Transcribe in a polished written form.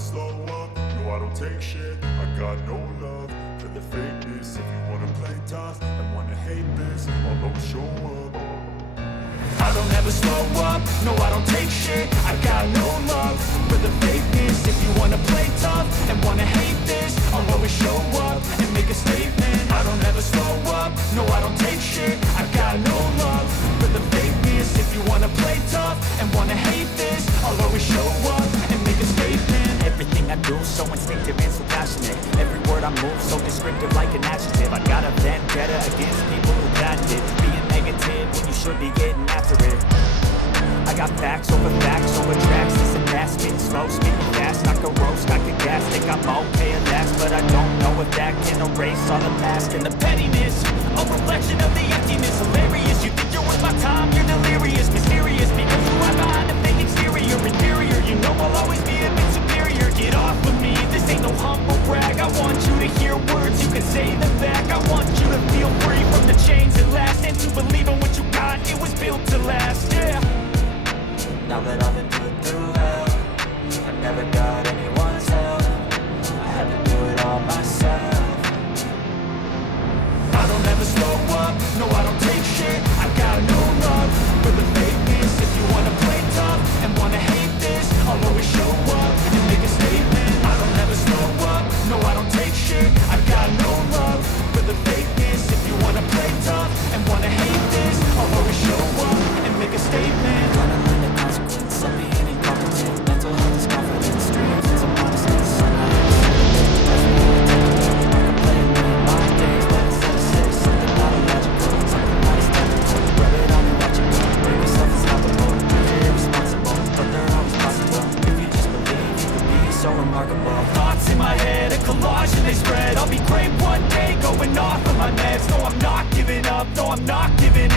slow up, no I don't take shit. I got no love for the fakeness. If you wanna play tough and wanna hate this, I'll always show up. I don't ever slow up, no I don't take shit. I got no love for the fakeness. If you wanna play tough and wanna hate this, I'll always show up and make a statement. I don't ever slow up, no I don't take shit. I got no love for the fakeness. If you wanna play tough and wanna hate this, I'll always show up and make a statement. Everything I do so instinctive and so passionate. Every word I move so descriptive like an adjective. I got a vendetta against people who patented being negative when you should be getting after it. I got facts over tracks. This and that, spitting slow, speaking fast. I can roast, I can gas, think I'm okay at last, but I don't know if that can erase all the past and the pettiness. A reflection of the emptiness, hilarious. You think you're worth my time, you're delirious, mysterious, because you are behind a fake exterior. Inferior, you know I'll always be a bit superior. Get off of me, this ain't no humble brag. I want you to hear words, you can say them back. I want you to feel free from the chains that last, and to believe in what you got, it was built to last, yeah. Now that I've been put through hell, I never got anyone's help. I had to do it all myself. I don't ever slow up, no I don't take shit. I got no love for the fakeness. If you wanna play tough and wanna hate this, I'll always show up and make a statement. I don't ever slow up, no I don't take shit. I got no love for the fakeness. If you wanna play tough and wanna hate this, I'll always show up and make a statement. Gonna learn the consequence of being incompetent. Mental health is confidence, dreams and some honestness. I'm not here to celebrate, I can play a million mind games, but instead of say something not illogical, something that is technical. Rub it on me, watch it go. Bring yourself as lovable, you're irresponsible, but they're always possible. If you just believe, you could be so remarkable. Thoughts in my head, a collage and they spread. I'll be great one day, going off of my meds. No, I'm not giving up, no, I'm not giving